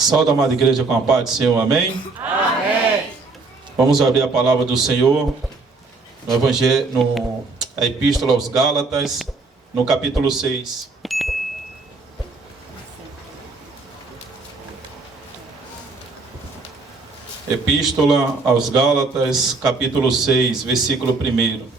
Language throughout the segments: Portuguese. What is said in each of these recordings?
Saúde, amada igreja, com a paz do Senhor, amém? Amém. Vamos abrir a palavra do Senhor no Evangelho, a Epístola aos Gálatas, no capítulo 6. Epístola aos Gálatas, capítulo 6, versículo 1.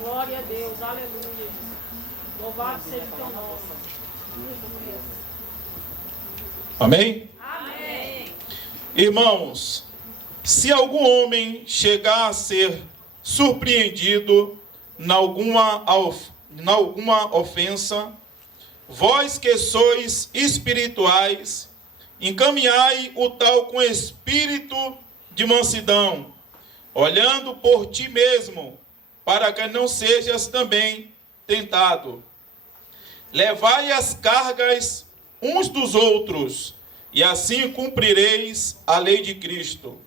Glória a Deus, aleluia. Louvado seja o teu nome. Amém? Amém. Irmãos, se algum homem chegar a ser surpreendido em alguma ofensa, vós que sois espirituais, encaminhai o tal com espírito de mansidão, olhando por ti mesmo, para que não sejas também tentado. Levai as cargas uns dos outros, e assim cumprireis a lei de Cristo.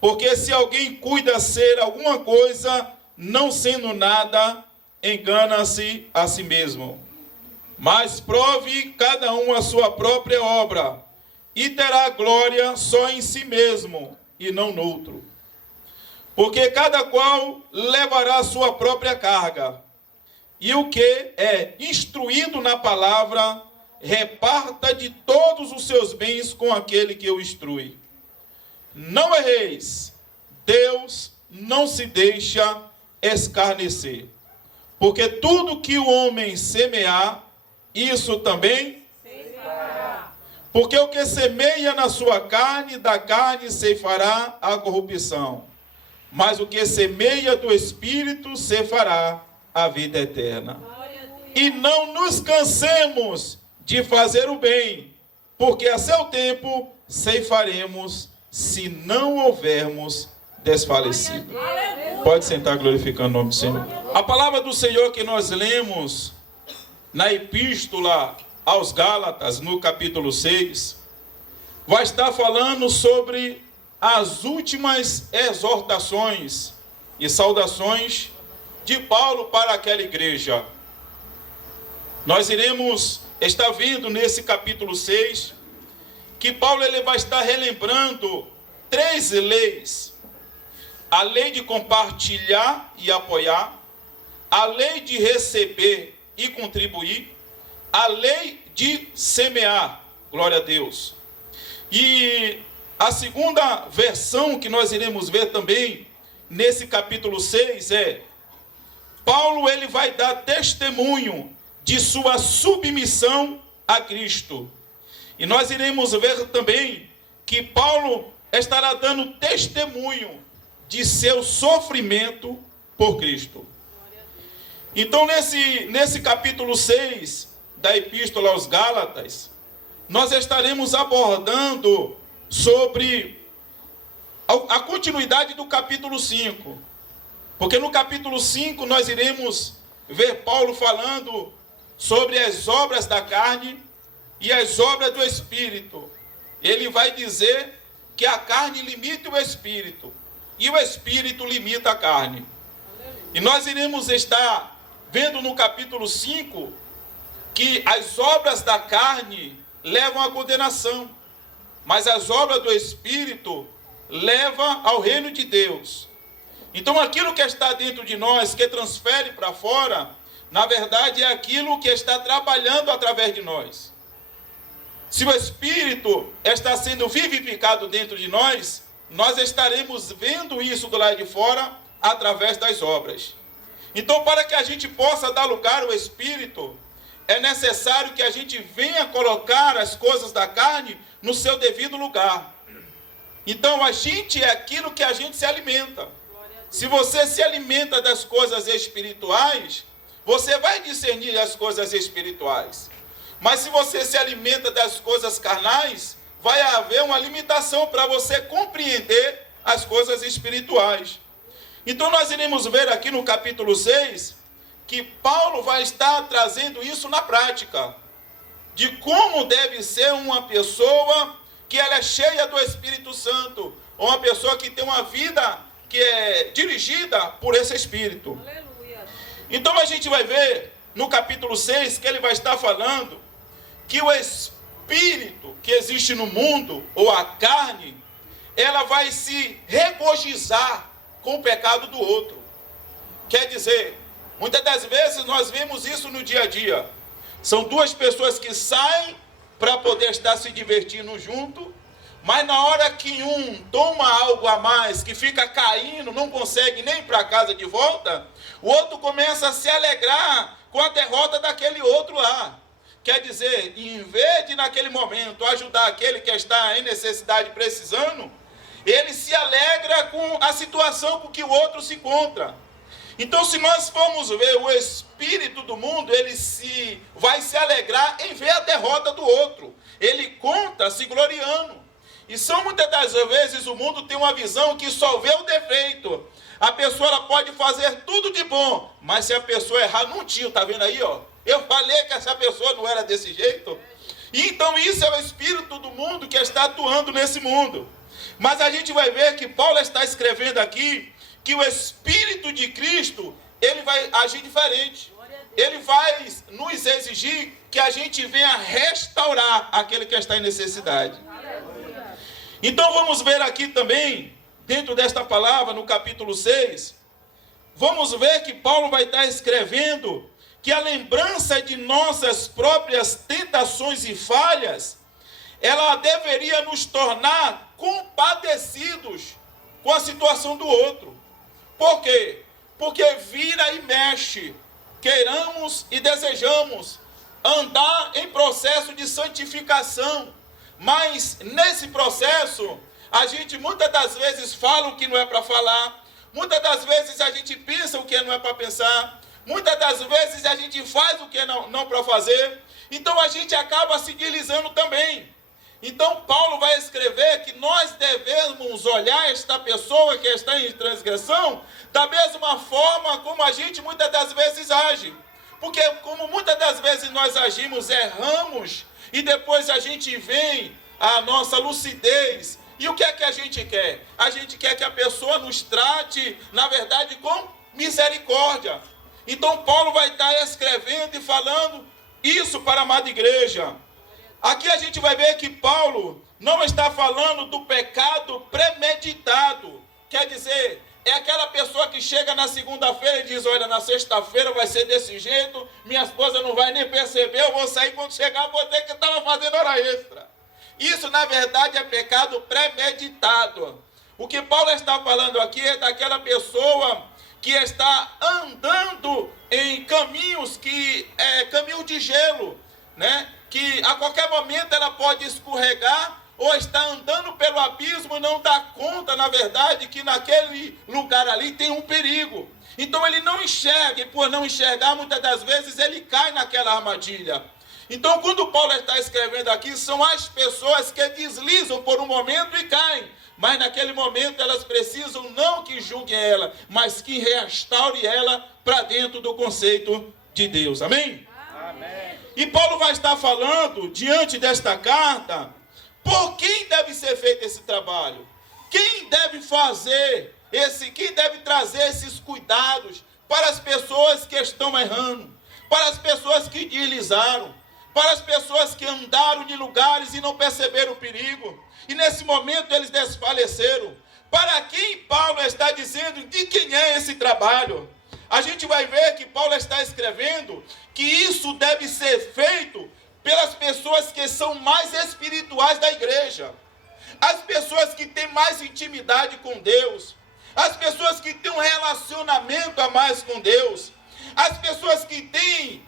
Porque se alguém cuida ser alguma coisa, não sendo nada, engana-se a si mesmo. Mas prove cada um a sua própria obra, e terá glória só em si mesmo, e não noutro. Porque cada qual levará a sua própria carga. E o que é instruído na palavra, reparta de todos os seus bens com aquele que o instrui. Não erreis, Deus não se deixa escarnecer. Porque tudo que o homem semear, isso também ceifará. Porque o que semeia na sua carne, da carne ceifará a corrupção. Mas o que semeia do Espírito ceifará a vida eterna. E não nos cansemos de fazer o bem, porque a seu tempo ceifaremos, se não houvermos desfalecido. Pode sentar glorificando o nome do Senhor. A palavra do Senhor que nós lemos na Epístola aos Gálatas, no capítulo 6, vai estar falando sobre as últimas exortações e saudações de Paulo para aquela igreja. Nós iremos estar vendo nesse capítulo 6 que Paulo ele vai estar relembrando 3 leis: a lei de compartilhar e apoiar, a lei de receber e contribuir, a lei de semear. Glória a Deus. E a segunda versão que nós iremos ver também nesse capítulo 6 é: Paulo ele vai dar testemunho de sua submissão a Cristo. E nós iremos ver também que Paulo estará dando testemunho de seu sofrimento por Cristo. Então nesse capítulo 6 da Epístola aos Gálatas, nós estaremos abordando sobre a continuidade do capítulo 5. Porque no capítulo 5 nós iremos ver Paulo falando sobre as obras da carne e as obras do Espírito. Ele vai dizer que a carne limita o Espírito e o Espírito limita a carne. E nós iremos estar vendo no capítulo 5 que as obras da carne levam à condenação, mas as obras do Espírito levam ao reino de Deus. Então aquilo que está dentro de nós, que transfere para fora, na verdade é aquilo que está trabalhando através de nós. Se o Espírito está sendo vivificado dentro de nós, nós estaremos vendo isso do lado de fora através das obras. Então, para que a gente possa dar lugar ao Espírito, é necessário que a gente venha colocar as coisas da carne no seu devido lugar. Então, a gente é aquilo que a gente se alimenta. Se você se alimenta das coisas espirituais, você vai discernir as coisas espirituais. Mas se você se alimenta das coisas carnais, vai haver uma limitação para você compreender as coisas espirituais. Então nós iremos ver aqui no capítulo 6 que Paulo vai estar trazendo isso na prática. de como deve ser uma pessoa que ela é cheia do Espírito Santo, ou uma pessoa que tem uma vida que é dirigida por esse Espírito. Aleluia. Então a gente vai ver no capítulo 6 que ele vai estar falando que o Espírito que existe no mundo, ou a carne, ela vai se regozijar com o pecado do outro. Quer dizer, muitas das vezes nós vemos isso no dia a dia. São duas pessoas que saem para poder estar se divertindo junto, mas na hora que um toma algo a mais, que fica caindo, não consegue nem ir para casa de volta, o outro começa a se alegrar com a derrota daquele outro lá. Quer dizer, em vez de naquele momento ajudar aquele que está em necessidade precisando, ele se alegra com a situação com que o outro se encontra. Então, se nós formos ver o espírito do mundo, ele vai se alegrar em ver a derrota do outro. Ele conta se gloriando. E são muitas das vezes o mundo tem uma visão que só vê o defeito. A pessoa ela pode fazer tudo de bom, mas se a pessoa errar num tio, tá vendo aí, ó? Eu falei que essa pessoa não era desse jeito. E então isso é o espírito do mundo que está atuando nesse mundo. Mas a gente vai ver que Paulo está escrevendo aqui que o Espírito de Cristo, ele vai agir diferente. Ele vai nos exigir que a gente venha restaurar aquele que está em necessidade. Então vamos ver aqui também, dentro desta palavra, no capítulo 6, vamos ver que Paulo vai estar escrevendo que a lembrança de nossas próprias tentações e falhas, ela deveria nos tornar compadecidos com a situação do outro. Por quê? Porque vira e mexe, queiramos e desejamos andar em processo de santificação, mas nesse processo, a gente muitas das vezes fala o que não é para falar, muitas das vezes a gente pensa o que não é para pensar, muitas das vezes a gente faz o que não para fazer, então a gente acaba se deslizando também. Então Paulo vai escrever que nós devemos olhar esta pessoa que está em transgressão da mesma forma como a gente muitas das vezes age. Porque como muitas das vezes nós agimos, erramos, e depois a gente vem a nossa lucidez. E o que é que a gente quer? A gente quer que a pessoa nos trate, na verdade, com misericórdia. Então Paulo vai estar escrevendo e falando isso para a amada igreja. Aqui a gente vai ver que Paulo não está falando do pecado premeditado. Quer dizer, é aquela pessoa que chega na segunda-feira e diz, olha, na sexta-feira vai ser desse jeito, minha esposa não vai nem perceber, eu vou sair quando chegar, vou ter que estar fazendo hora extra. Isso, na verdade, é pecado premeditado. O que Paulo está falando aqui é daquela pessoa que está andando em caminhos caminho de gelo, né? Que a qualquer momento ela pode escorregar ou está andando pelo abismo e não dá conta, na verdade, que naquele lugar ali tem um perigo. Então ele não enxerga, e por não enxergar, muitas das vezes ele cai naquela armadilha. Então quando Paulo está escrevendo aqui, são as pessoas que deslizam por um momento e caem. Mas naquele momento elas precisam não que julguem ela, mas que restaure ela para dentro do conceito de Deus. Amém? Amém. E Paulo vai estar falando, diante desta carta, por quem deve ser feito esse trabalho? Quem deve fazer quem deve trazer esses cuidados para as pessoas que estão errando, para as pessoas que deslizaram, para as pessoas que andaram de lugares e não perceberam o perigo, e nesse momento eles desfaleceram. Para quem Paulo está dizendo, de quem é esse trabalho? A gente vai ver que Paulo está escrevendo que isso deve ser feito pelas pessoas que são mais espirituais da igreja. As pessoas que têm mais intimidade com Deus. As pessoas que têm um relacionamento a mais com Deus. As pessoas que têm,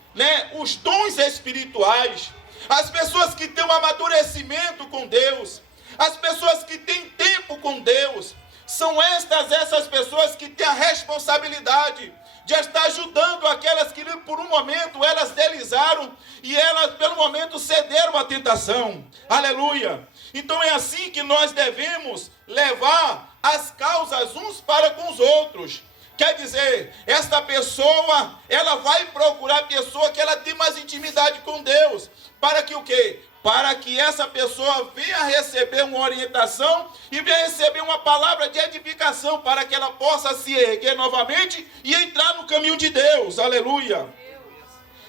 os dons espirituais. As pessoas que têm um amadurecimento com Deus. As pessoas que têm tempo com Deus. São essas pessoas que têm a responsabilidade de estar ajudando aquelas que por um momento elas deslizaram e elas pelo momento cederam à tentação. Aleluia! Então é assim que nós devemos levar as causas uns para com os outros. Quer dizer, esta pessoa, ela vai procurar a pessoa que ela tem mais intimidade com Deus. para que o quê? Para que essa pessoa venha receber uma orientação e venha receber uma palavra de edificação, para que ela possa se erguer novamente e entrar no caminho de Deus. Aleluia.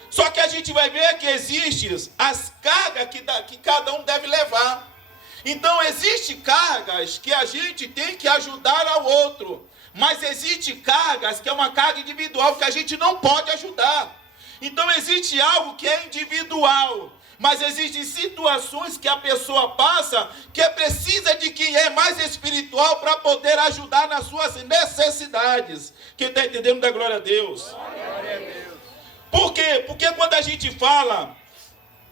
Só que a gente vai ver que existem as cargas que cada um deve levar. Então, existem cargas que a gente tem que ajudar ao outro. Mas existe cargas que é uma carga individual que a gente não pode ajudar. Então, existe algo que é individual. Mas existem situações que a pessoa passa que precisa de quem é mais espiritual para poder ajudar nas suas necessidades. Quem está entendendo, dá glória a Deus. Glória a Deus. Por quê? Porque quando a gente fala,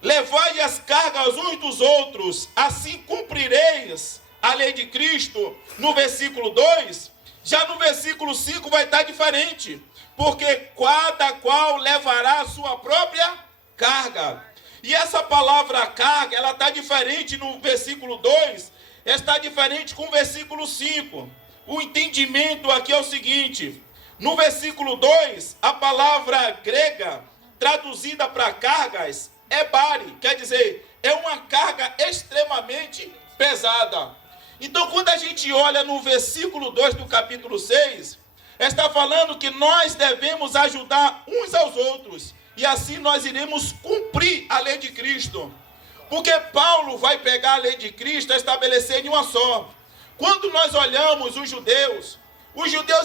levai as cargas uns dos outros, assim cumprireis a lei de Cristo, no versículo 2, já no versículo 5 vai estar diferente. Porque cada qual levará a sua própria carga. E essa palavra carga, ela está diferente no versículo 2, está diferente com o versículo 5. O entendimento aqui é o seguinte: no versículo 2, a palavra grega traduzida para cargas é bari, quer dizer, é uma carga extremamente pesada. Então, quando a gente olha no versículo 2 do capítulo 6, está falando que nós devemos ajudar uns aos outros. E assim nós iremos cumprir a lei de Cristo. Porque Paulo vai pegar a lei de Cristo e estabelecer em uma só. Quando nós olhamos os judeus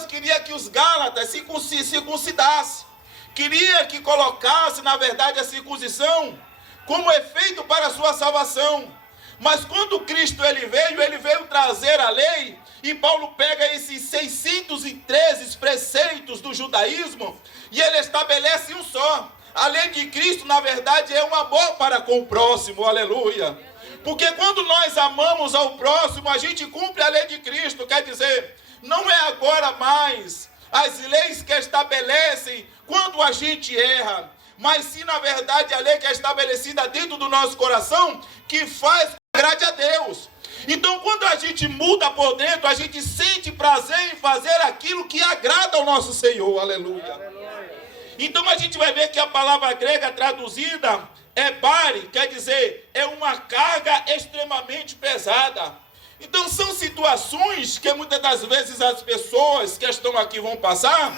queriam que os gálatas se circuncidassem. Queria que colocasse, na verdade, a circuncisão como efeito para a sua salvação. Mas quando Cristo ele veio trazer a lei, e Paulo pega esses 613 preceitos do judaísmo e ele estabelece um só. A lei de Cristo, na verdade, é um amor para com o próximo, aleluia. Porque quando nós amamos ao próximo, a gente cumpre a lei de Cristo, quer dizer, não é agora mais as leis que estabelecem quando a gente erra, mas sim, na verdade, a lei que é estabelecida dentro do nosso coração, que faz que agrade a Deus. Então, quando a gente muda por dentro, a gente sente prazer em fazer aquilo que agrada ao nosso Senhor, aleluia. Então a gente vai ver que a palavra grega traduzida é bari, quer dizer, é uma carga extremamente pesada. Então são situações que muitas das vezes as pessoas que estão aqui vão passar,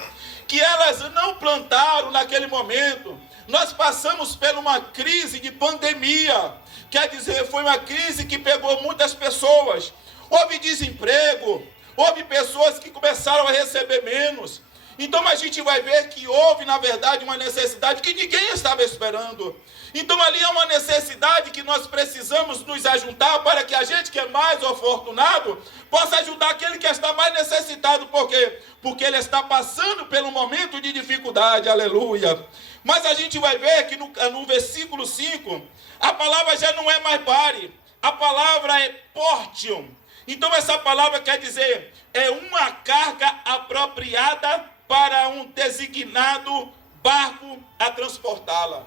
que elas não plantaram naquele momento. Nós passamos por uma crise de pandemia, quer dizer, foi uma crise que pegou muitas pessoas. Houve desemprego, houve pessoas que começaram a receber menos. Então a gente vai ver que houve, na verdade, uma necessidade que ninguém estava esperando. Então ali é uma necessidade que nós precisamos nos ajuntar para que a gente que é mais afortunado possa ajudar aquele que está mais necessitado. Por quê? Porque ele está passando pelo momento de dificuldade, aleluia. Mas a gente vai ver que no versículo 5, a palavra já não é mais bari, a palavra é portium. Então essa palavra quer dizer, é uma carga apropriada para um designado barco a transportá-la.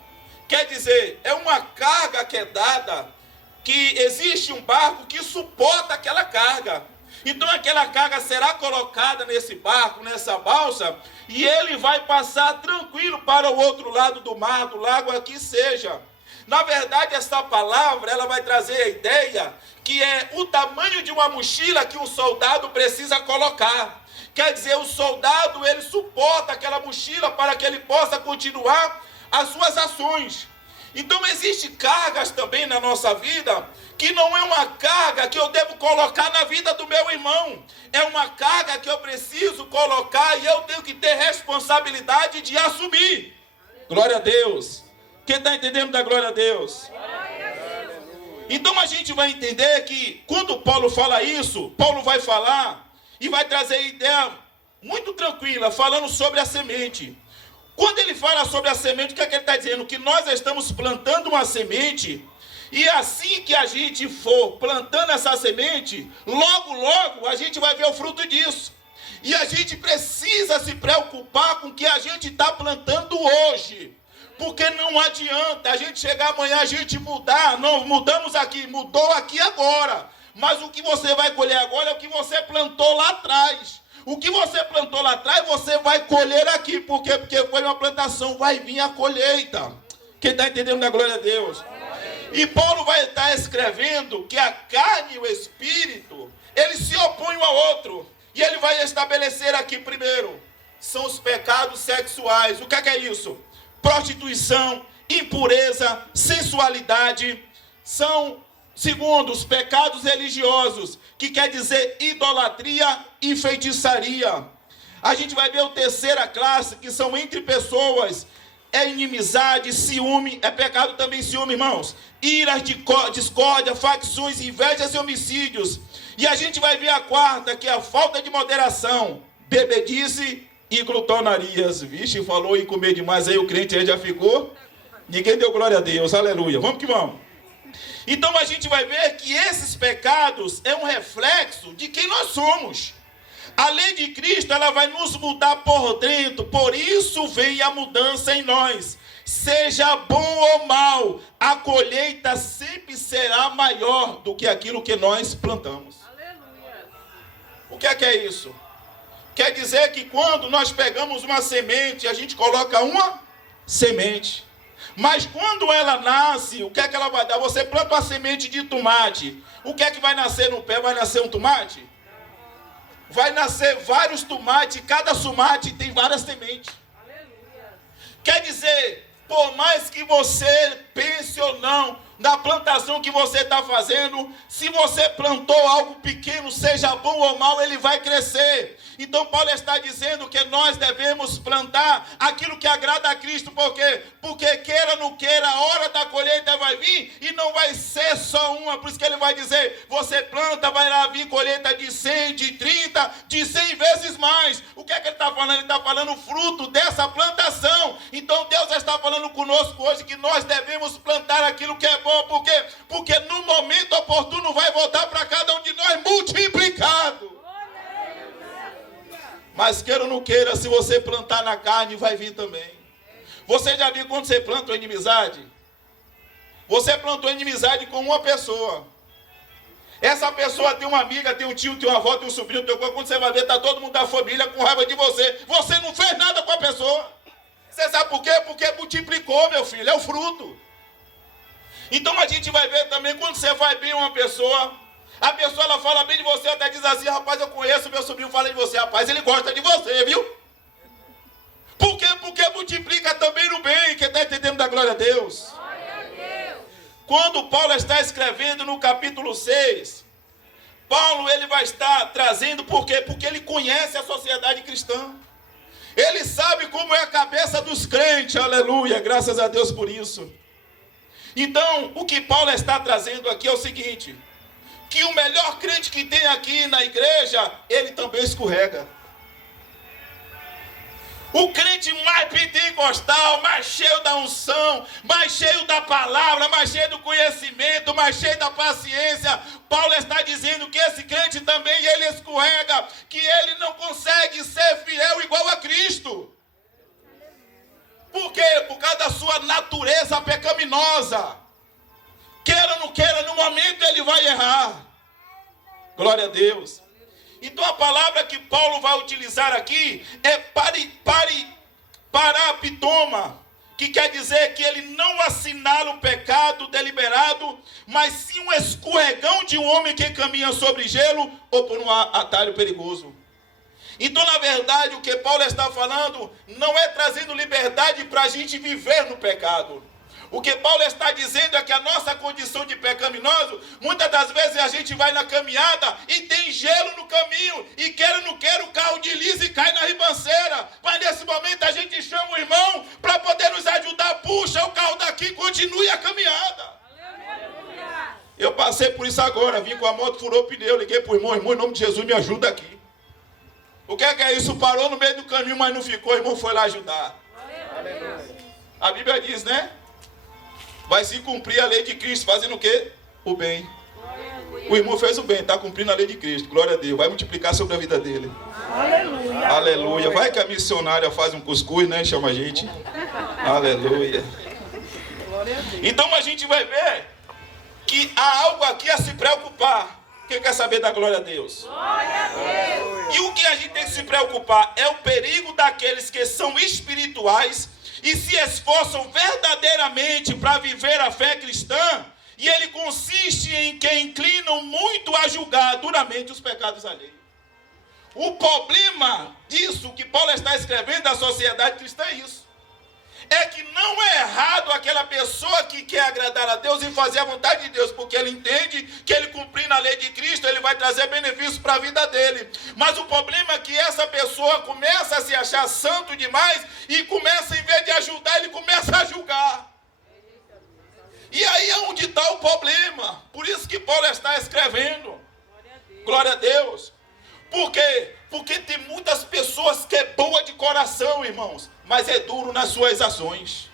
Quer dizer, é uma carga que é dada, que existe um barco que suporta aquela carga. Então aquela carga será colocada nesse barco, nessa balsa, e ele vai passar tranquilo para o outro lado do mar, do lago, aqui seja. Na verdade, essa palavra, ela vai trazer a ideia que é o tamanho de uma mochila que um soldado precisa colocar. Quer dizer, o soldado, ele suporta aquela mochila para que ele possa continuar as suas ações. Então, existem cargas também na nossa vida, que não é uma carga que eu devo colocar na vida do meu irmão. É uma carga que eu preciso colocar e eu tenho que ter responsabilidade de assumir. Glória a Deus. Quem está entendendo da glória a Deus? Então, a gente vai entender que, quando Paulo fala isso, Paulo vai falar e vai trazer ideia muito tranquila, falando sobre a semente. Quando ele fala sobre a semente, o que é que ele está dizendo? Que nós estamos plantando uma semente, e assim que a gente for plantando essa semente, logo, logo, a gente vai ver o fruto disso. E a gente precisa se preocupar com o que a gente está plantando hoje. Porque não adianta a gente chegar amanhã, a gente mudar. Não, mudamos aqui, mudou aqui agora. Mas o que você vai colher agora é o que você plantou lá atrás. O que você plantou lá atrás, você vai colher aqui. Por quê? Porque foi uma plantação, vai vir a colheita. Quem está entendendo da glória a Deus? E Paulo vai estar escrevendo que a carne e o espírito, eles se opõem um ao outro. E ele vai estabelecer aqui primeiro, são os pecados sexuais. O que é isso? Prostituição, impureza, sensualidade. São, segundo, os pecados religiosos, que quer dizer idolatria e feitiçaria. A gente vai ver a terceira classe, que são entre pessoas. É inimizade, ciúme, é pecado também ciúme, irmãos. Iras, discórdia, facções, invejas e homicídios. E a gente vai ver a quarta, que é a falta de moderação, bebedice e glutonarias. Vixe, falou em comer demais, aí o crente aí já ficou. Ninguém deu glória a Deus, aleluia. Vamos que vamos. Então a gente vai ver que esses pecados é um reflexo de quem nós somos. A lei de Cristo, ela vai nos mudar por dentro, por isso vem a mudança em nós. Seja bom ou mal, a colheita sempre será maior do que aquilo que nós plantamos. Aleluia. O que é isso? Quer dizer que quando nós pegamos uma semente, a gente coloca uma semente. Mas quando ela nasce, o que é que ela vai dar? Você planta uma semente de tomate. O que é que vai nascer no pé? Vai nascer um tomate? Vai nascer vários tomates, cada tomate tem várias sementes. Aleluia. Quer dizer, por mais que você pense ou não na plantação que você está fazendo, se você plantou algo pequeno, seja bom ou mal, ele vai crescer. Então Paulo está dizendo que nós devemos plantar aquilo que agrada a Cristo. Por quê? Porque queira ou não queira, a hora da colheita vai vir e não vai ser só uma. Por isso que ele vai dizer, você planta, vai lá vir colheita de 100, de 30, de 100 vezes mais. O que é que ele está falando? Ele está falando fruto dessa plantação. Então Deus está falando conosco hoje que nós devemos plantar aquilo que é bom. Por quê? Porque no momento oportuno vai voltar para cada um de nós multiplicado. Mas queira ou não queira, se você plantar na carne, vai vir também. Você já viu quando você planta uma inimizade? Você plantou inimizade com uma pessoa. Essa pessoa tem uma amiga, tem um tio, tem uma avó, tem um sobrinho, tem um... Quando você vai ver, está todo mundo da família com raiva de você. Você não fez nada com a pessoa. Você sabe por quê? Porque multiplicou, meu filho, é o fruto. Então a gente vai ver também, quando você vai bem uma pessoa, a pessoa ela fala bem de você, até diz assim, rapaz, eu conheço, meu sobrinho fala de você, rapaz, ele gosta de você, viu? Por quê? Porque multiplica também no bem, quem está entendendo da glória a Deus? Glória a Deus. Quando Paulo está escrevendo no capítulo 6, Paulo ele vai estar trazendo, por quê? Porque ele conhece a sociedade cristã. Ele sabe como é a cabeça dos crentes, aleluia, graças a Deus por isso. Então, o que Paulo está trazendo aqui é o seguinte, que o melhor crente que tem aqui na igreja, ele também escorrega. O crente mais pentecostal, mais cheio da unção, mais cheio da palavra, mais cheio do conhecimento, mais cheio da paciência, Paulo está dizendo que esse crente também, ele escorrega, que ele não consegue ser fiel igual a Cristo. Por quê? Por causa da sua natureza pecaminosa. Queira ou não queira, no momento ele vai errar. Glória a Deus. Então a palavra que Paulo vai utilizar aqui é parapitoma, que quer dizer que ele não assinala o pecado deliberado, mas sim um escorregão de um homem que caminha sobre gelo ou por um atalho perigoso. Então, na verdade, o que Paulo está falando não é trazendo liberdade para a gente viver no pecado. O que Paulo está dizendo é que a nossa condição de pecaminoso, muitas das vezes a gente vai na caminhada e tem gelo no caminho, e quer ou não quer, o carro desliza e cai na ribanceira. Mas nesse momento a gente chama o irmão para poder nos ajudar, puxa o carro daqui e continue a caminhada. Aleluia. Eu passei por isso agora, vim com a moto, furou o pneu, liguei para o irmão, irmão, em nome de Jesus, me ajuda aqui. O que é isso? Parou no meio do caminho, mas não ficou, o irmão foi lá ajudar. Aleluia. A Bíblia diz, né? Vai se cumprir a lei de Cristo, fazendo o quê? O bem. O irmão fez o bem, está cumprindo a lei de Cristo. Glória a Deus. Vai multiplicar sobre a vida dele. Aleluia. Aleluia. Vai que a missionária faz um cuscuz, né? Chama a gente. Aleluia. Então a gente vai ver que há algo aqui a se preocupar. Quem quer saber da glória a Deus? Glória a Deus. E o que a gente tem que se preocupar é o perigo daqueles que são espirituais e se esforçam verdadeiramente para viver a fé cristã, E ele consiste em que inclinam muito a julgar duramente os pecados alheios. O problema disso que Paulo está escrevendo da sociedade cristã é isso. É que não é errado aquela pessoa que quer agradar a Deus e fazer a vontade de Deus, porque ele entende que ele cumprindo a lei de Cristo, ele vai trazer benefícios para a vida dele. Mas o problema é que essa pessoa começa a se achar santo demais e começa, em vez de ajudar, ele começa a julgar. E aí é onde está o problema. Por isso que Paulo está escrevendo. Glória a Deus. Por quê? Porque tem muitas pessoas que é boa de coração, irmãos, mas é duro nas suas ações.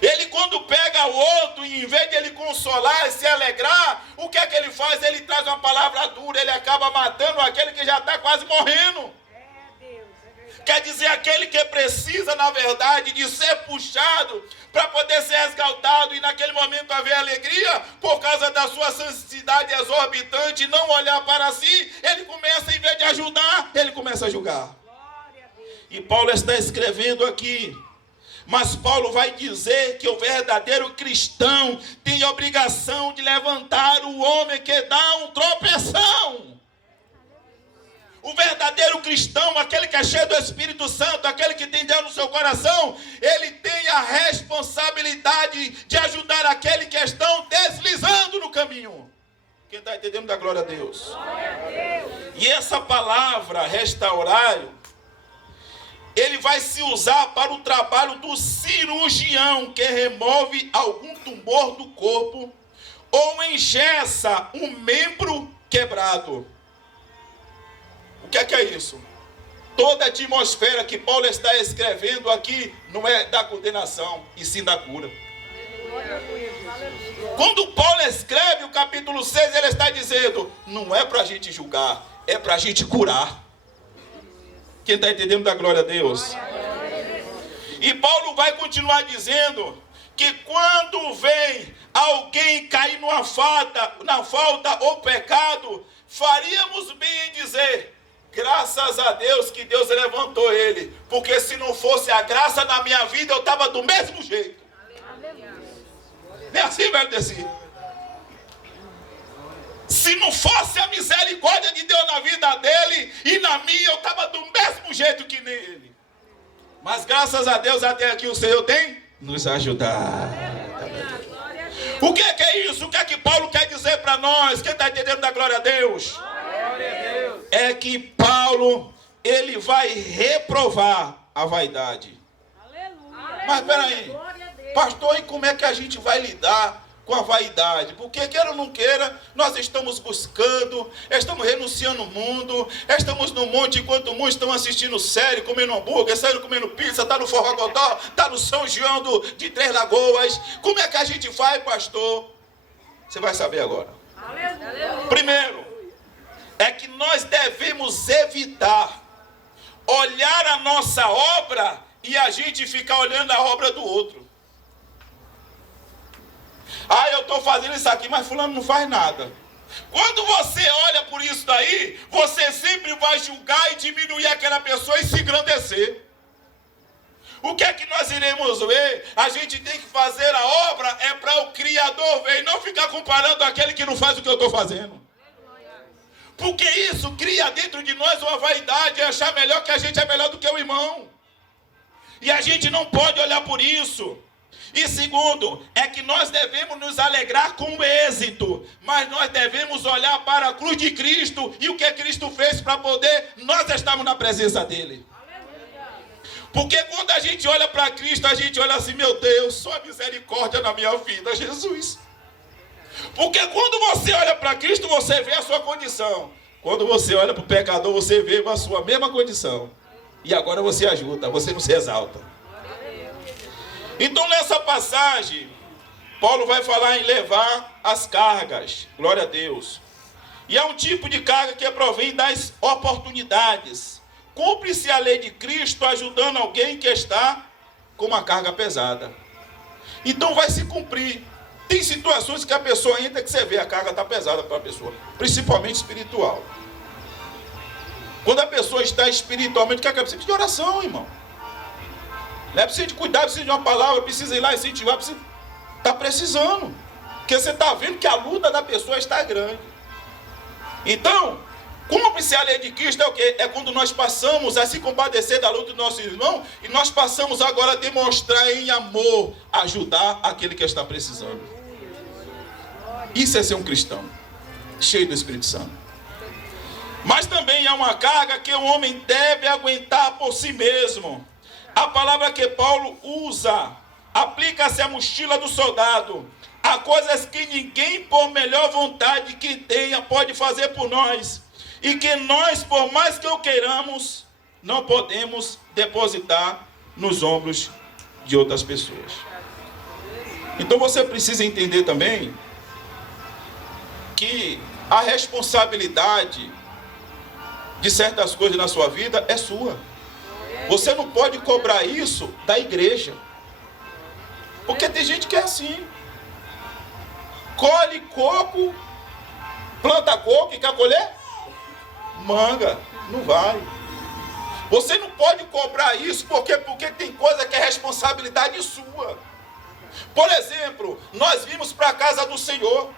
Ele, quando pega o outro, e em vez de ele consolar e se alegrar, o que é que ele faz? Ele traz uma palavra dura, ele acaba matando aquele que já está quase morrendo. Quer dizer, aquele que precisa, na verdade, de ser puxado para poder ser resgatado e naquele momento haver alegria, por causa da sua santidade exorbitante, não olhar para si, ele começa, em vez de ajudar, ele começa a julgar. E Paulo está escrevendo aqui, mas Paulo vai dizer que o verdadeiro cristão tem a obrigação de levantar o homem que dá um tropeção. O verdadeiro cristão, aquele que é cheio do Espírito Santo, aquele que tem Deus no seu coração, ele tem a responsabilidade de ajudar aquele que estão deslizando no caminho. Quem está entendendo, da glória a Deus? Glória a Deus. E essa palavra, restaurar, ele vai se usar para o trabalho do cirurgião, que remove algum tumor do corpo ou engessa um membro quebrado. O que é isso? Toda a atmosfera que Paulo está escrevendo aqui não é da condenação, e sim da cura. Quando Paulo escreve o capítulo 6, ele está dizendo, não é para a gente julgar, é para a gente curar. Quem está entendendo, da glória a Deus? E Paulo vai continuar dizendo que quando vem alguém cair na falta ou pecado, faríamos bem em dizer, graças a Deus que Deus levantou ele, porque se não fosse a graça na minha vida, eu estava do mesmo jeito. Não é assim, velho desse? Se não fosse a misericórdia de Deus na vida dele e na minha, eu estava do mesmo jeito que nele. Mas graças a Deus até aqui o Senhor tem nos ajudado. O que é isso? O que é que Paulo quer dizer para nós? Quem está entendendo, da glória a Deus? É que Paulo, ele vai reprovar a vaidade. Mas peraí, pastor, e como é que a gente vai lidar com a vaidade? Porque queira ou não queira, nós estamos buscando, estamos renunciando ao mundo, estamos no monte enquanto muitos estão assistindo série, comendo hambúrguer, saindo comendo pizza, está no Forró-Godó, está no São João de Três Lagoas. Como é que a gente faz, pastor? Você vai saber agora. Primeiro, é que nós devemos evitar olhar a nossa obra e a gente ficar olhando a obra do outro. Ah, eu estou fazendo isso aqui, mas fulano não faz nada. Quando você olha por isso daí, você sempre vai julgar e diminuir aquela pessoa e se engrandecer. O que é que nós iremos ver? A gente tem que fazer a obra, é para o Criador ver, e não ficar comparando aquele que não faz o que eu estou fazendo. Porque isso cria dentro de nós uma vaidade, achar melhor que a gente é melhor do que o irmão. E a gente não pode olhar por isso. E segundo, é que nós devemos nos alegrar com o êxito, mas nós devemos olhar para a cruz de Cristo e o que Cristo fez para poder nós estarmos na presença dele. Porque quando a gente olha para Cristo, a gente olha assim, meu Deus, só misericórdia na minha vida, Jesus. Porque quando você olha para Cristo, você vê a sua condição. Quando você olha para o pecador, você vê a sua mesma condição. E agora você ajuda, você não se exalta. Então nessa passagem, Paulo vai falar em levar as cargas. Glória a Deus. E é um tipo de carga que provém das oportunidades. Cumpre-se a lei de Cristo ajudando alguém que está com uma carga pesada. Então vai se cumprir. Tem situações que a pessoa entra que você vê a carga está pesada para a pessoa, principalmente espiritual. Quando a pessoa está espiritualmente, que precisa de oração, irmão. Não é preciso de cuidar, precisa de uma palavra, precisa ir lá incentivar, está precisando. Porque você está vendo que a luta da pessoa está grande. Então, cumpre-se a lei de Cristo é o quê? É quando nós passamos a se compadecer da luta do nosso irmão e nós passamos agora a demonstrar em amor, ajudar aquele que está precisando. Isso é ser um cristão, cheio do Espírito Santo. Mas também há uma carga que o homem deve aguentar por si mesmo. A palavra que Paulo usa aplica-se à mochila do soldado. Há coisas que ninguém, por melhor vontade que tenha, pode fazer por nós. E que nós, por mais que o queiramos, não podemos depositar nos ombros de outras pessoas. Então você precisa entender também que a responsabilidade de certas coisas na sua vida é sua. Você não pode cobrar isso da igreja. Porque tem gente que é assim. Colhe coco, planta coco e quer colher manga. Não vai. Você não pode cobrar isso porque tem coisa que é responsabilidade sua. Por exemplo, nós vimos para a casa do Senhor.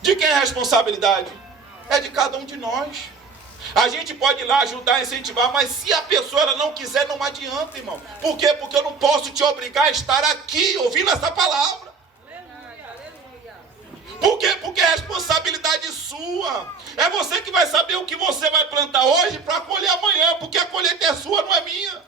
De quem é a responsabilidade? É de cada um de nós. A gente pode ir lá ajudar, incentivar, mas se a pessoa ela não quiser, não adianta, irmão. Por quê? Porque eu não posso te obrigar a estar aqui ouvindo essa palavra. Por quê? Porque é responsabilidade sua. É você que vai saber o que você vai plantar hoje para colher amanhã, porque a colheita é sua, não é minha.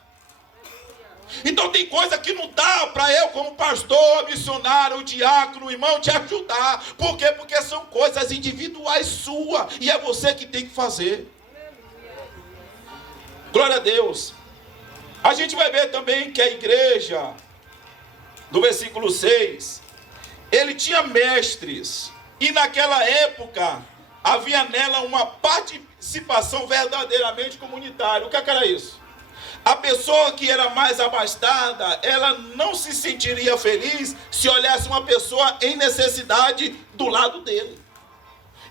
Então tem coisa que não dá para eu, como pastor, missionário, diácono, irmão, te ajudar. Por quê? Porque são coisas individuais suas e é você que tem que fazer. Glória a Deus. A gente vai ver também que a igreja, do versículo 6, ele tinha mestres. E naquela época, havia nela uma participação verdadeiramente comunitária. O que era isso? A pessoa que era mais abastada, ela não se sentiria feliz se olhasse uma pessoa em necessidade do lado dele.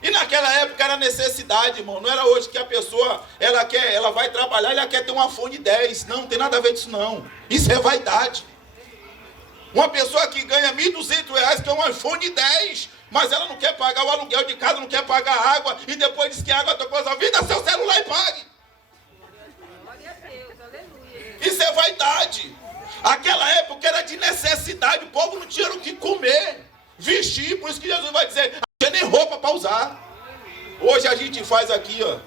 E naquela época era necessidade, irmão. Não era hoje que a pessoa, ela vai trabalhar e ela quer ter um iPhone 10. Não tem nada a ver com isso não. Isso é vaidade. Uma pessoa que ganha R$1.200 quer um iPhone 10, mas ela não quer pagar o aluguel de casa, não quer pagar a água, e depois diz que a água tocou a sua vida, seu celular e pague. Isso é vaidade. Aquela época era de necessidade, o povo não tinha o que comer, vestir, por isso que Jesus vai dizer, não tinha nem roupa para usar. Hoje a gente faz aqui, ó,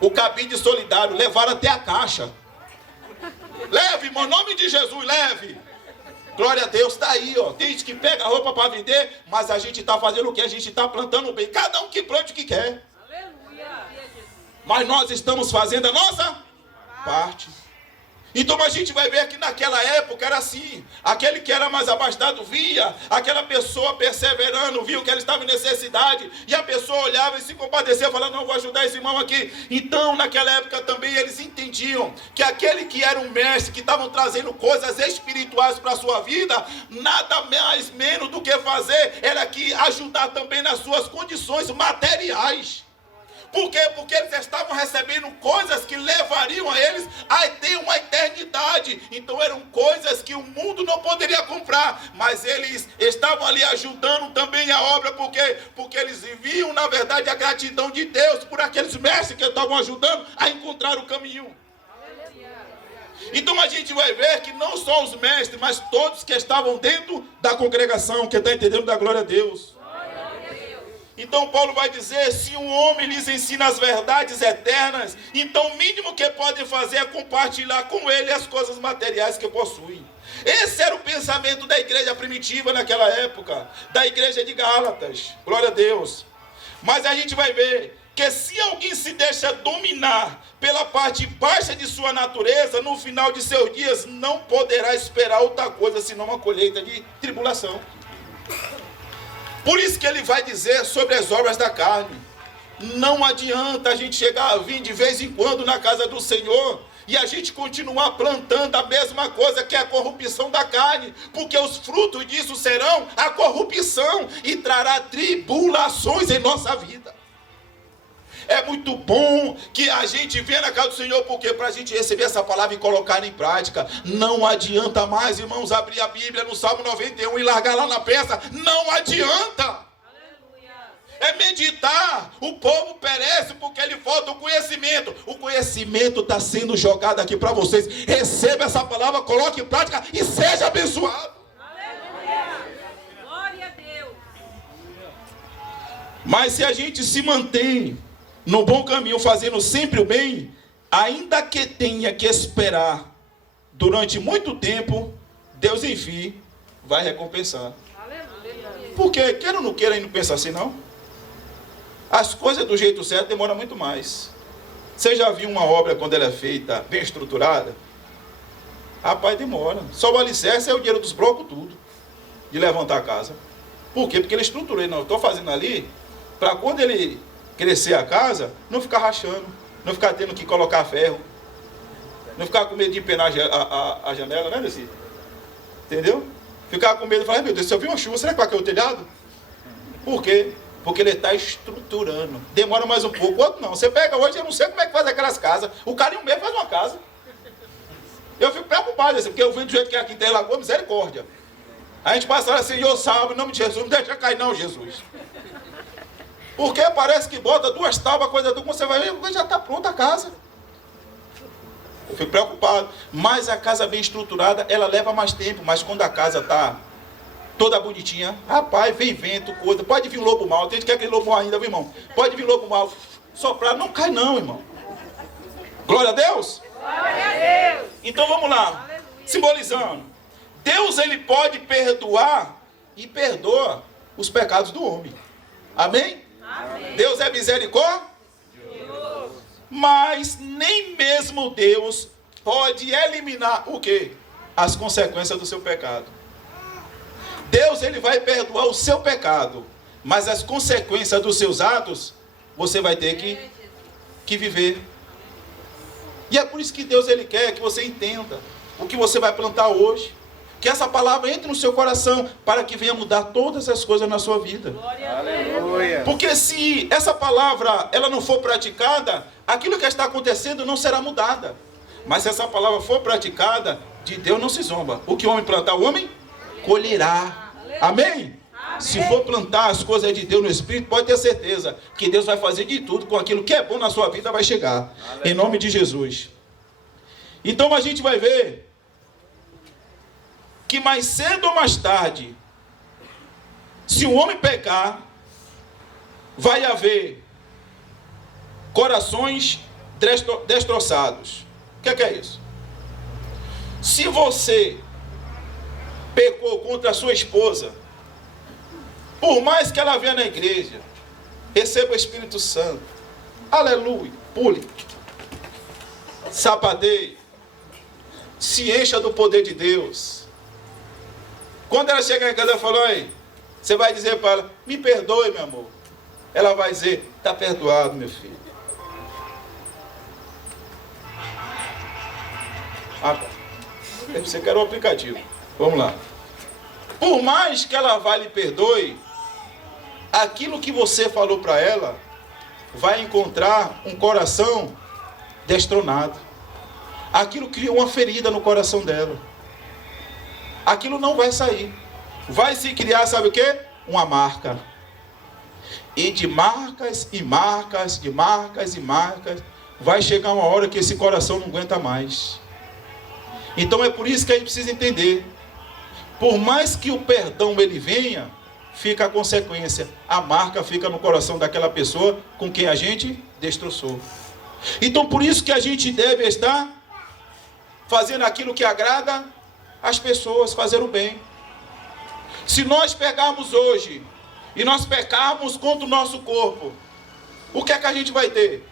o cabide solidário, levaram até a caixa. Leve, irmão, em nome de Jesus, leve. Glória a Deus, está aí, ó. Tem gente que pega a roupa para vender, mas a gente está fazendo o que? A gente está plantando bem. Cada um que plante o que quer. Aleluia. Mas nós estamos fazendo a nossa parte. Então a gente vai ver que naquela época era assim. Aquele que era mais abastado via aquela pessoa perseverando, viu que ela estava em necessidade, e a pessoa olhava e se compadecia, falando, não, vou ajudar esse irmão aqui. Então naquela época também eles entendiam que aquele que era um mestre, que estavam trazendo coisas espirituais para a sua vida, nada mais menos do que fazer era que ajudar também nas suas condições materiais. Por quê? Porque eles estavam recebendo coisas que levariam a eles a ter uma eternidade. Então eram coisas que o mundo não poderia comprar. Mas eles estavam ali ajudando também a obra. Por quê? Porque eles viviam, na verdade, a gratidão de Deus por aqueles mestres que estavam ajudando a encontrar o caminho. Então a gente vai ver que não só os mestres, mas todos que estavam dentro da congregação, que está entendendo da glória a Deus. Então Paulo vai dizer, se um homem lhes ensina as verdades eternas, então o mínimo que podem fazer é compartilhar com ele as coisas materiais que possuem. Esse era o pensamento da igreja primitiva naquela época, da igreja de Gálatas, glória a Deus. Mas a gente vai ver que se alguém se deixa dominar pela parte baixa de sua natureza, no final de seus dias não poderá esperar outra coisa senão uma colheita de tribulação. Por isso que ele vai dizer sobre as obras da carne. Não adianta a gente chegar a vir de vez em quando na casa do Senhor e a gente continuar plantando a mesma coisa que é a corrupção da carne, porque os frutos disso serão a corrupção e trará tribulações em nossa vida. É muito bom que a gente venha na casa do Senhor, porque para a gente receber essa palavra e colocar em prática. Não adianta mais, irmãos, abrir a Bíblia no Salmo 91 e largar lá na peça. Não adianta. É meditar. O povo perece porque lhe falta o conhecimento. O conhecimento está sendo jogado aqui para vocês. Receba essa palavra, coloque em prática e seja abençoado. Glória a Deus. Mas se a gente se mantém no bom caminho, fazendo sempre o bem, ainda que tenha que esperar durante muito tempo, Deus, enfim, vai recompensar. Porque, queira ou não queira, aí não pensa assim, não? As coisas do jeito certo demoram muito mais. Você já viu uma obra quando ela é feita bem estruturada? Rapaz, demora. Só o alicerce é o dinheiro dos blocos tudo, de levantar a casa. Por quê? Porque ele estruturou. Não, eu estou fazendo ali, para quando ele crescer a casa, não ficar rachando, não ficar tendo que colocar ferro, não ficar com medo de empenar a janela, né, Desi? Entendeu? Ficar com medo de falar, meu Deus, se eu vi uma chuva, será que vai cair o telhado? Por quê? Porque ele está estruturando. Demora mais um pouco, outro não. Você pega hoje, eu não sei como é que faz aquelas casas. O cara em um mês faz uma casa. Eu fico preocupado, assim, porque eu vejo do jeito que é aqui em Interlagoa, misericórdia. A gente passa assim, eu salvo, em nome de Jesus, não deixa cair não, Jesus. Porque parece que bota 2 tábuas, coisa do você vai ver, já está pronta a casa. Eu fico preocupado. Mas a casa bem estruturada, ela leva mais tempo. Mas quando a casa está toda bonitinha, rapaz, vem vento, coisa. Pode vir um lobo mau, tem gente que quer aquele lobo mau ainda, viu, irmão? Pode vir lobo mau, soprar, não cai não, irmão. Glória a Deus. Glória a Deus. Então vamos lá. Aleluia. Simbolizando. Deus, ele pode perdoar e perdoa os pecados do homem. Amém? Amém. Deus é misericórdia. Mas nem mesmo Deus pode eliminar o quê? As consequências do seu pecado. Deus, ele vai perdoar o seu pecado, mas as consequências dos seus atos, você vai ter que viver. E é por isso que Deus, ele quer que você entenda o que você vai plantar hoje. Que essa palavra entre no seu coração, para que venha mudar todas as coisas na sua vida. Aleluia. Porque se essa palavra, ela não for praticada, aquilo que está acontecendo não será mudada. Mas se essa palavra for praticada, de Deus não se zomba. O que o homem plantar, o homem colherá. Amém? Se for plantar as coisas de Deus no Espírito, pode ter certeza que Deus vai fazer de tudo com aquilo que é bom na sua vida, vai chegar. Em nome de Jesus. Então a gente vai ver que mais cedo ou mais tarde, se o homem pecar, vai haver corações destroçados. O que é isso? Se você pecou contra a sua esposa, por mais que ela venha na igreja, receba o Espírito Santo, aleluia, pule, sapadeie, se encha do poder de Deus. Quando ela chegar em casa, ela falou, aí, você vai dizer para ela, me perdoe, meu amor. Ela vai dizer, está perdoado, meu filho. Você quer um aplicativo. Vamos lá. Por mais que ela vá lhe perdoe, aquilo que você falou para ela vai encontrar um coração destronado. Aquilo cria uma ferida no coração dela. Aquilo não vai sair. Vai se criar, sabe o quê? Uma marca. E de marcas e marcas, de marcas e marcas, vai chegar uma hora que esse coração não aguenta mais. Então é por isso que a gente precisa entender. Por mais que o perdão ele venha, fica a consequência. A marca fica no coração daquela pessoa com quem a gente destroçou. Então por isso que a gente deve estar fazendo aquilo que agrada as pessoas, fazer o bem. Se nós pegarmos hoje e nós pecarmos contra o nosso corpo, o que é que a gente vai ter?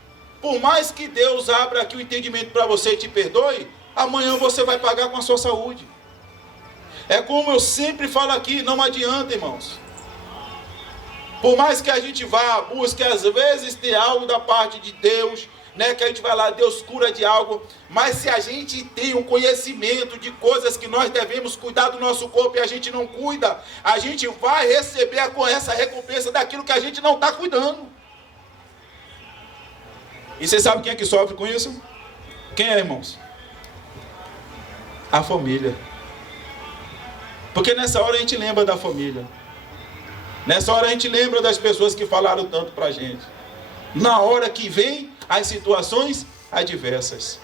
Por mais que Deus abra aqui o entendimento para você e te perdoe, amanhã você vai pagar com a sua saúde. É como eu sempre falo aqui, não adianta, irmãos. Por mais que a gente vá, busque, às vezes ter algo da parte de Deus, né, que a gente vai lá, Deus cura de algo, mas se a gente tem um conhecimento de coisas que nós devemos cuidar do nosso corpo e a gente não cuida, a gente vai receber essa recompensa daquilo que a gente não está cuidando. E você sabe quem é que sofre com isso? Quem é, irmãos? A família. Porque nessa hora a gente lembra da família. Nessa hora a gente lembra das pessoas que falaram tanto pra gente. Na hora que vem as situações adversas.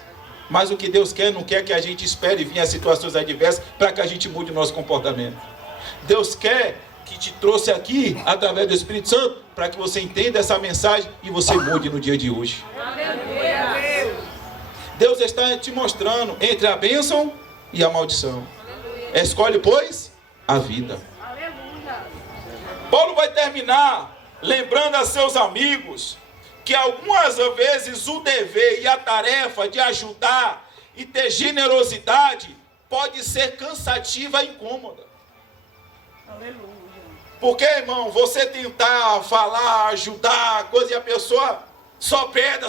Mas o que Deus quer, não quer que a gente espere vir as situações adversas para que a gente mude o nosso comportamento. Deus quer que te trouxe aqui, através do Espírito Santo, para que você entenda essa mensagem e você mude no dia de hoje. Deus está te mostrando entre a bênção e a maldição. Escolhe, pois, a vida. Paulo vai terminar lembrando a seus amigos que algumas vezes o dever e a tarefa de ajudar e ter generosidade pode ser cansativa e incômoda. Aleluia. Porque, irmão, você tentar falar, ajudar, coisa e a pessoa só peda,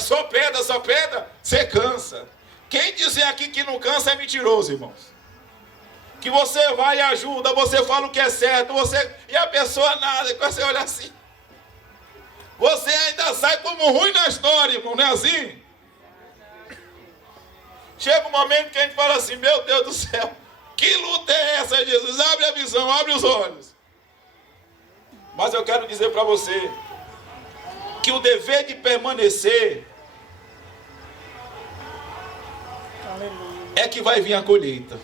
você cansa. Quem dizer aqui que não cansa é mentiroso, irmãos. Que você vai e ajuda, você fala o que é certo, e a pessoa nada, e quando você olha assim, você ainda sai como ruim na história, irmão, não é assim? Chega um momento que a gente fala assim, meu Deus do céu, que luta é essa, Jesus? Abre a visão, abre os olhos. Mas eu quero dizer para você, que o dever de permanecer é que vai vir a colheita.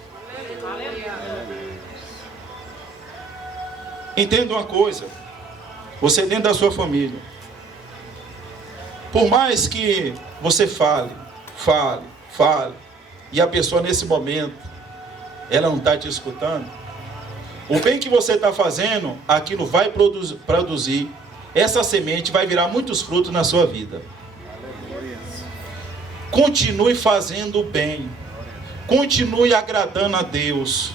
Entenda uma coisa, você dentro da sua família, por mais que você fale, e a pessoa nesse momento, ela não está te escutando, o bem que você está fazendo, aquilo vai produzir, essa semente vai virar muitos frutos na sua vida. Continue fazendo o bem, continue agradando a Deus,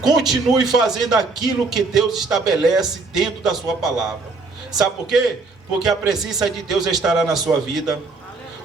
continue fazendo aquilo que Deus estabelece dentro da sua palavra. Sabe por quê? Porque a presença de Deus estará na sua vida,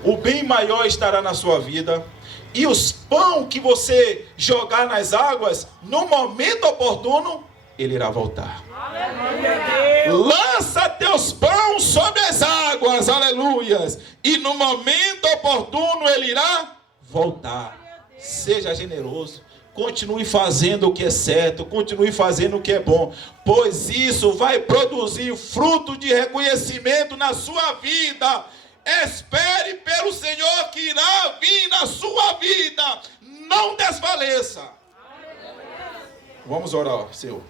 o bem maior estará na sua vida, e os pão que você jogar nas águas, no momento oportuno, ele irá voltar. Aleluia. Lança teus pães sobre as águas, aleluias, e no momento oportuno ele irá voltar. Seja generoso, continue fazendo o que é certo, continue fazendo o que é bom, pois isso vai produzir fruto de reconhecimento na sua vida. Espere pelo Senhor que irá vir na sua vida, não desfaleça. Vamos orar, Senhor.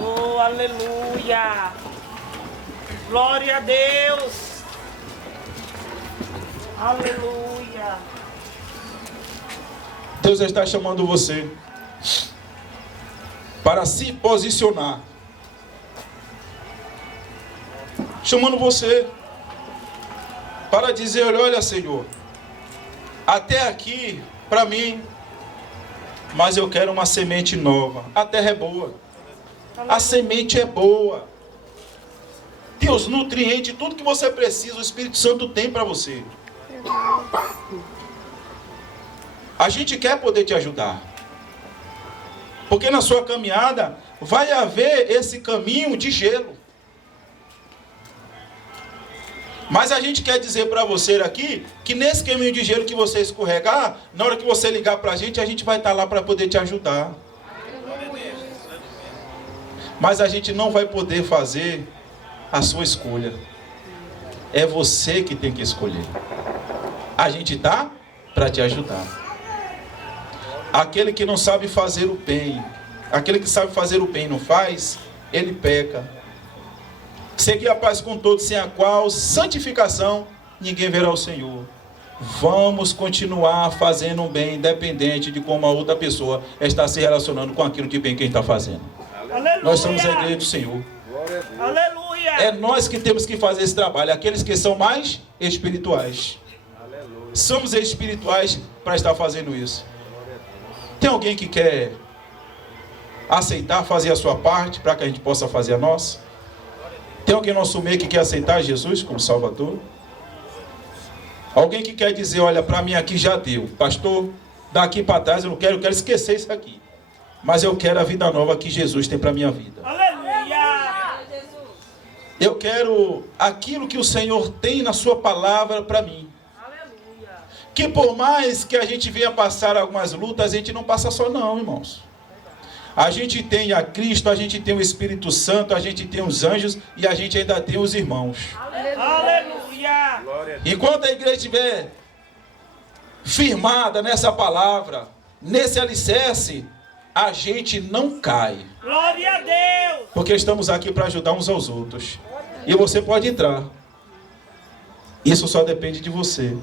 Oh, aleluia. Glória a Deus. Aleluia. Deus está chamando você para se posicionar. Chamando você para dizer, olha, Senhor, até aqui, para mim, mas eu quero uma semente nova. A terra é boa. A semente é boa. Tem os nutrientes, tudo que você precisa, o Espírito Santo tem para você. A gente quer poder te ajudar. Porque na sua caminhada vai haver esse caminho de gelo. Mas a gente quer dizer para você aqui, que nesse caminho de gelo que você escorregar, na hora que você ligar para a gente vai estar lá para poder te ajudar. Mas a gente não vai poder fazer a sua escolha. É você que tem que escolher. A gente está para te ajudar. Aquele que não sabe fazer o bem, aquele que sabe fazer o bem e não faz, ele peca. Seguir a paz com todos, sem a qual santificação ninguém verá o Senhor. Vamos continuar fazendo um bem, independente de como a outra pessoa está se relacionando com aquilo de bem que a gente está fazendo. Aleluia. Nós somos a igreja do Senhor. Aleluia. É nós que temos que fazer esse trabalho, aqueles que são mais espirituais. Aleluia. Somos espirituais para estar fazendo isso. Tem alguém que quer aceitar, fazer a sua parte, para que a gente possa fazer a nossa? Tem alguém no nosso meio que quer aceitar Jesus como Salvador? Alguém que quer dizer, olha, para mim aqui já deu. Pastor, daqui para trás eu quero esquecer isso aqui. Mas eu quero a vida nova que Jesus tem para a minha vida. Aleluia! Eu quero aquilo que o Senhor tem na sua palavra para mim. Aleluia. Que por mais que a gente venha passar algumas lutas, a gente não passa só não, irmãos. A gente tem a Cristo, a gente tem o Espírito Santo, a gente tem os anjos e a gente ainda tem os irmãos. Aleluia. Enquanto a igreja estiver firmada nessa palavra, nesse alicerce, a gente não cai. Glória a Deus. Porque estamos aqui para ajudar uns aos outros. E você pode entrar. Isso só depende de você.